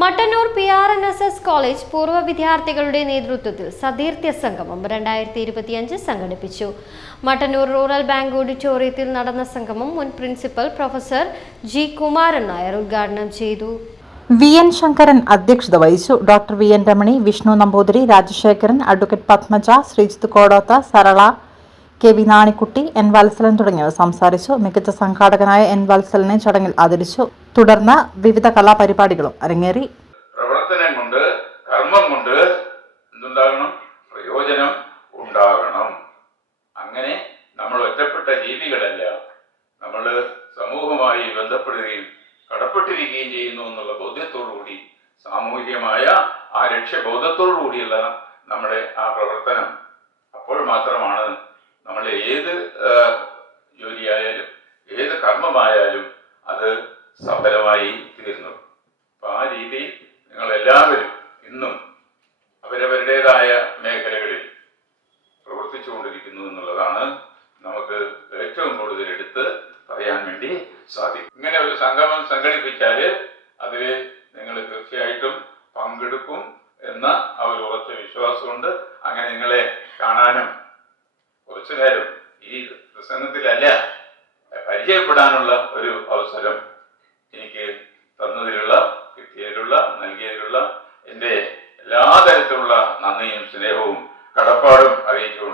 Mattannur P R N S S college പൂർവ വിദ്യാർത്ഥികളുടെ നേതൃത്വത്തിൽ സതീർത്ഥ്യ സംഗമം രണ്ടായിരത്തി ഇരുപത്തിയഞ്ച് സംഘടിപ്പിച്ചു. മട്ടന്നൂർ റൂറൽ ബാങ്ക് ഓഡിറ്റോറിയത്തിൽ നടന്ന സംഗമം മുൻ principal professor G Kumaran Nair ഉദ്ഘാടനം ചെയ്തു. വി എൻ ശങ്കരൻ അധ്യക്ഷത വഹിച്ചു. Doctor V N Ramani Vishnu Namboothiri Rajasekharan advocate Padmaja Sreejith Kodoth Sarala K V Nanikutty N Vatsalan തുടങ്ങിയവർ സംസാരിച്ചു. മികച്ച സംഘാടകനായ എൻ വത്സലനെ ചടങ്ങിൽ ആദരിച്ചു. തുടർന്ന് വിവിധ കലാപരിപാടികളും അരങ്ങേറി. പ്രവർത്തനം കൊണ്ട് കർമ്മം കൊണ്ട് എന്തുണ്ടാകണം? പ്രയോജനം ഉണ്ടാകണം. അങ്ങനെ നമ്മൾ ഒറ്റപ്പെട്ട ജീവികളല്ല? നമ്മൾ സമൂഹമായി ബന്ധപ്പെടുകയും കടപ്പെട്ടിരിക്കുകയും ചെയ്യുന്നു എന്നുള്ള ബോധ്യത്തോടുകൂടി സാമൂഹികമായ ആ ലക്ഷ്യബോധത്തോടുകൂടിയുള്ള നമ്മുടെ ആ പ്രവർത്തനം. അപ്പോൾ മാത്രമാണ് ഏത് ജോലിയായാലും ഏത് കർമ്മമായാലും അത് സഫലമായി തീരുന്നു അപ്പൊ ആ രീതിയിൽ നിങ്ങൾ എല്ലാവരും ഇന്നും അവരവരുടേതായ മേഖലകളിൽ പ്രവർത്തിച്ചു കൊണ്ടിരിക്കുന്നു എന്നുള്ളതാണ് നമുക്ക് ഏറ്റവും കൂടുതൽ എടുത്ത് പറയാൻ വേണ്ടി സാധിക്കും. ഇങ്ങനെ ഒരു സംഗമം സംഘടിപ്പിച്ചാൽ അതിൽ നിങ്ങൾ തീർച്ചയായിട്ടും പങ്കെടുക്കും എന്ന ആ ഒരു ഉറച്ച വിശ്വാസമുണ്ട്. അങ്ങനെ നിങ്ങളെ കാണാനും കുറച്ചു നേരം ഈ പ്രസംഗത്തിലല്ല പരിചയപ്പെടാനുള്ള ഒരു അവസരം എനിക്ക് തന്നതിലുള്ള കിട്ടിയതിലുള്ള നൽകിയതിലുള്ള എന്റെ എല്ലാ തരത്തിലുള്ള നന്ദിയും സ്നേഹവും കടപ്പാടും അറിയിച്ചുകൊണ്ട്